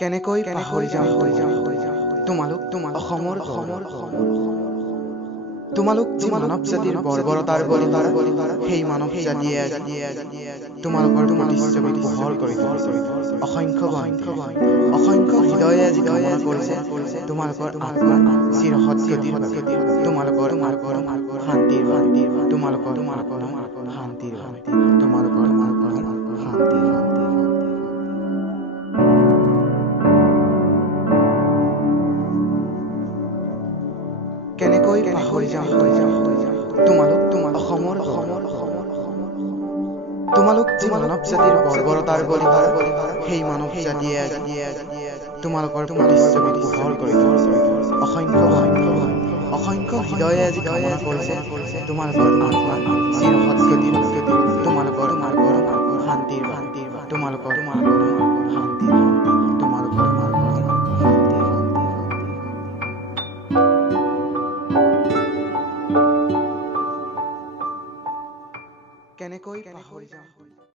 কেনেকৈ পাহৰি যাম তোমালোক অসমৰ তোমালোক যি মানৱ জাতিৰ বৰ্বৰতাৰ বলি সেই মানৱ জাতিয়ে তোমালোকৰ প্ৰতিচ্ছবি পোহৰ কৰি তুলিছে। অসংখ্য হৃদয়ে আজি কামনা কৰিছে তোমালোকৰ আত্মাৰ চিৰসদ্গতিৰ বাবে, তোমালোকৰ শান্তিৰ তোমালোকৰ শান্তিৰ তোমালোকৰ শান্তিৰ কেনেকৈ পাহৰি যাম তোমালোক অসমৰ তোমালোক যি মানৱ জাতিৰ বৰ্বৰতাৰ বলি সেই মানৱ জাতিয়ে তোমালোকৰ প্ৰতিচ্ছবি পোহৰ কৰি তুলিছে। অসংখ্য হৃদয়ে আজি কামনা কৰিছে তোমালোকৰ আত্মাৰ চিৰসদ্গতিৰ বাবে, তোমালোকৰ শান্তিৰ তোমালোকৰ শান্তিৰ তোমালোকৰ শান্তিৰ কেনেকৈ পাহৰি যাম।